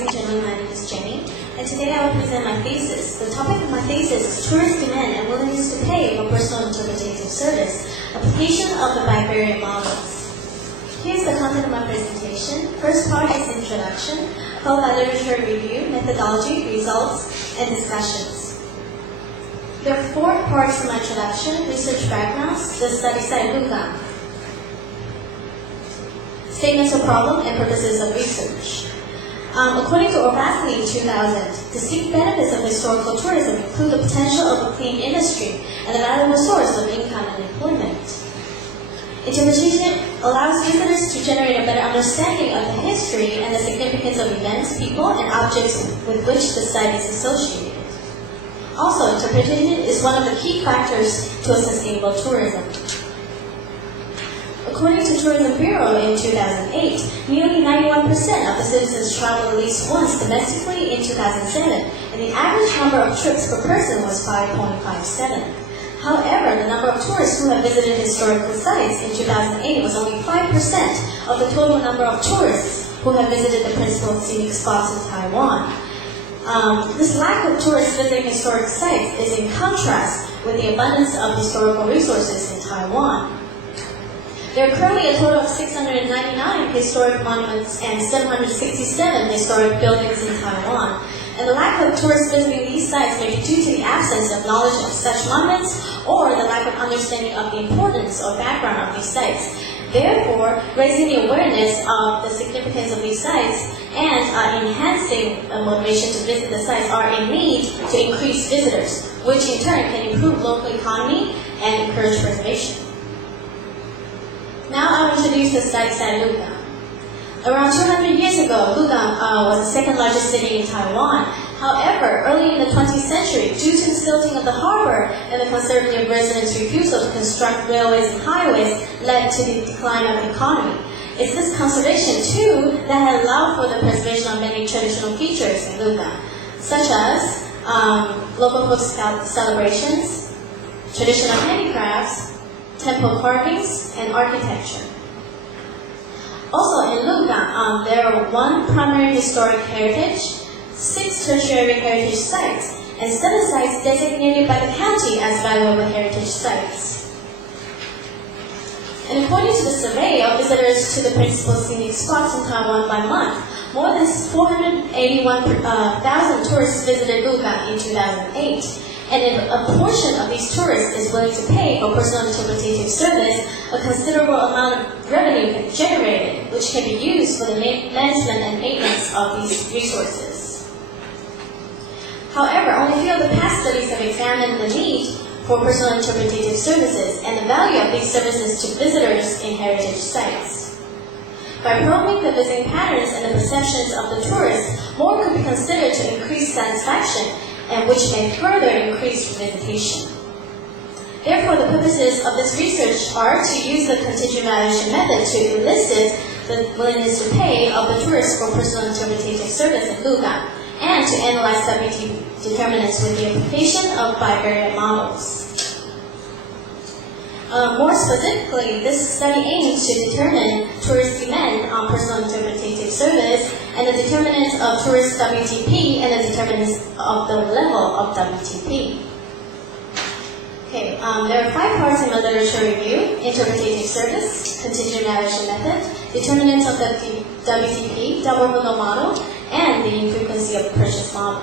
Gentlemen, my name is Jenny, and today I will present my thesis. The topic of my thesis is tourist demand and willingness to pay for personal interpretative service, application of the bivariate models. Here's the content of my presentation. First part is introduction, followed by literature review, methodology, results, and discussions. There are 4 parts to my introduction: research backgrounds, the study site Lugan, statements of problem and purposes of research. According to Orvasely in 2000, distinct benefits of historical tourism include the potential of a clean industry and the valuable source of income and employment. Interpretation allows visitors to generate a better understanding of the history and the significance of events, people, and objects with which the site is associated. Also, interpretation is one of the key factors to a sustainable tourism. According to Tourism Bureau in 2008, nearly 91% of the citizens traveled at least once domestically in 2007, and the average number of trips per person was 5.57. However, the number of tourists who have visited historical sites in 2008 was only 5% of the total number of tourists who have visited the principal scenic spots in Taiwan. This lack of tourists visiting historic sites is in contrast with the abundance of historical resources in Taiwan. There are currently a total of 699 historic monuments and 767 historic buildings in Taiwan. And the lack of tourists visiting these sites may be due to the absence of knowledge of such monuments or the lack of understanding of the importance or background of these sites. Therefore, raising the awareness of the significance of these sites and enhancing motivation to visit the sites are in need to increase visitors, which in turn can improve local economy and encourage preservation. Now I will introduce the study site Lugan. Around 200 years ago, Lugan was the second largest city in Taiwan. However, early in the 20th century, due to the silting of the harbor and the conservative residents' refusal to construct railways and highways led to the decline of the economy. It's this conservation, too, that had allowed for the preservation of many traditional features in Lugan, such as local folk celebrations, traditional handicrafts, temple carvings, and architecture. Also in Lugan, there are 1 primary historic heritage, 6 tertiary heritage sites, and 7 sites designated by the county as valuable heritage sites. And according to the survey of visitors to the principal scenic spots in Taiwan by month, more than 481,000 tourists visited Lugan in 2008. And if a portion of these tourists is willing to pay for personal interpretative service, a considerable amount of revenue can be generated, which can be used for the management and maintenance of these resources. However, only few of the past studies have examined the need for personal interpretative services and the value of these services to visitors in heritage sites. By probing the visiting patterns and the perceptions of the tourists, more could be considered to increase satisfaction, and which may further increase visitation. Therefore, the purposes of this research are to use the contingent valuation method to elicit the willingness to pay of the tourists for personal interpretative service in Lugan, and to analyze WT determinants with the application of bivariate models. More specifically, this study aims to determine tourist demand on personal interpretative service and the determinants of tourist WTP and the determinants of the level of WTP. Okay, there are 5 parts in the literature review: interpretative service, contingent valuation method, determinants of the WTP, double window model, and the infrequency of purchase model.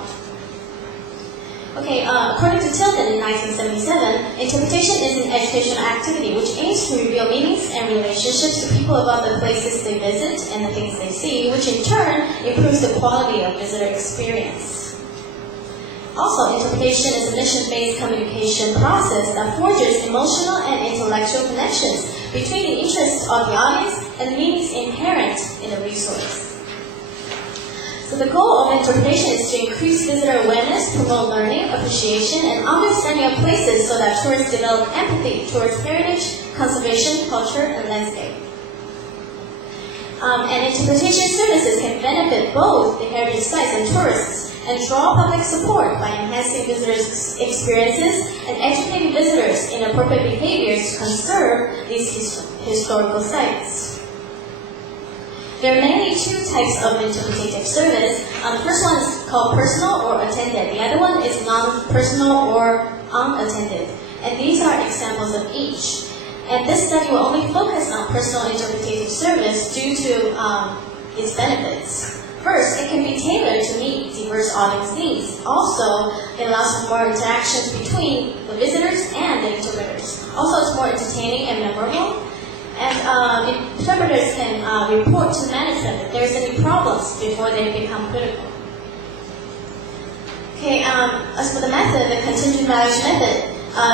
Okay, according to Tilden in 1977, interpretation is an educational activity which aims to reveal meanings and relationships to people about the places they visit and the things they see, which in turn improves the quality of visitor experience. Also, interpretation is a mission-based communication process that forges emotional and intellectual connections between the interests of the audience and the meanings inherent in the resource. So the goal of interpretation is to increase visitor awareness, promote learning, appreciation, and understanding of places so that tourists develop empathy towards heritage, conservation, culture, and landscape. And interpretation services can benefit both the heritage sites and tourists and draw public support by enhancing visitors' experiences and educating visitors in appropriate behaviors to conserve these historical sites. There are mainly two types of interpretative service. The first one is called personal or attended. The other one is non-personal or unattended. And these are examples of each. And this study will only focus on personal interpretative service due to its benefits. First, it can be tailored to meet diverse audience needs. Also, it allows for more interactions between the visitors and the interpreters. Also, it's more entertaining and memorable. And interpreters can report to management if there's any problems before they become critical. Okay, as for the method, the contingent values method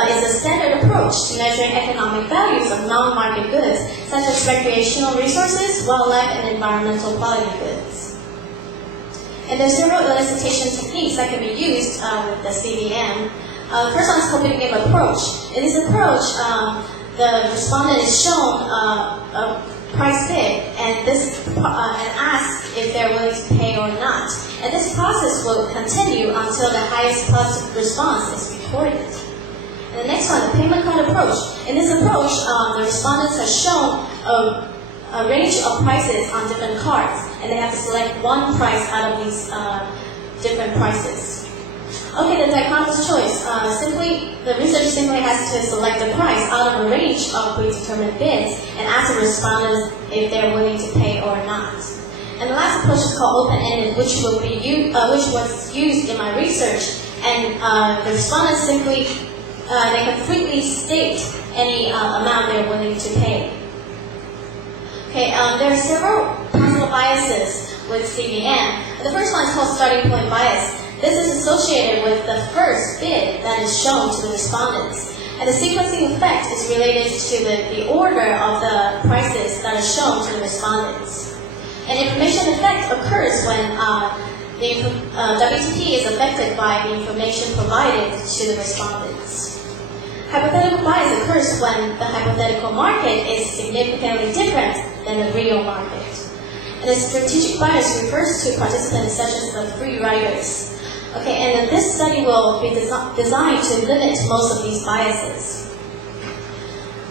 is a standard approach to measuring economic values of non-market goods, such as recreational resources, wildlife, and environmental quality goods. And there are several elicitation techniques that can be used with the CVM. The first one is called video game approach. In this approach, the respondent is shown a price bid and asked if they're willing to pay or not. And this process will continue until the highest positive response is recorded. And the next one, the payment card approach. In this approach, the respondents are shown a range of prices on different cards, and they have to select one price out of these different prices. Okay, the dichotomous choice. The researcher simply has to select a price out of a range of predetermined bids and ask the respondents if they're willing to pay or not. And the last approach is called open-ended, which was used in my research. And the respondents simply they can freely state any amount they're willing to pay. Okay, there are several possible biases with CVM. The first one is called starting point bias. This is associated with the first bid that is shown to the respondents. And the sequencing effect is related to the order of the prices that are shown to the respondents. An information effect occurs when the WTP is affected by the information provided to the respondents. Hypothetical bias occurs when the hypothetical market is significantly different than the real market. And the strategic bias refers to participants such as the free riders. Okay, and this study will be designed to limit most of these biases.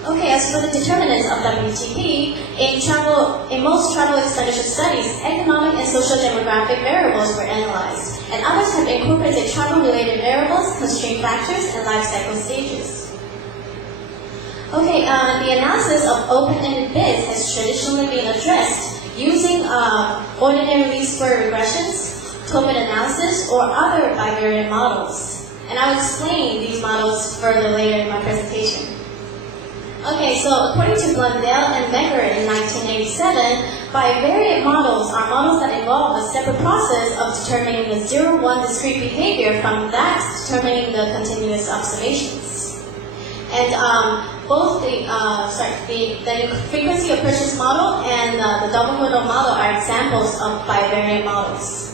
Okay, as for the determinants of WTP, in most travel expenditure studies, economic and social demographic variables were analyzed, and others have incorporated travel-related variables, constraint factors, and life cycle stages. Okay, the analysis of open-ended bids has traditionally been addressed using ordinary least square regressions, Tobin analysis, or other bivariate models. And I'll explain these models further later in my presentation. Okay, so according to Blundell and Becker in 1987, bivariate models are models that involve a separate process of determining the 0-1 discrete behavior from that determining the continuous observations. And both the frequency of purchase model and the double modal model are examples of bivariate models.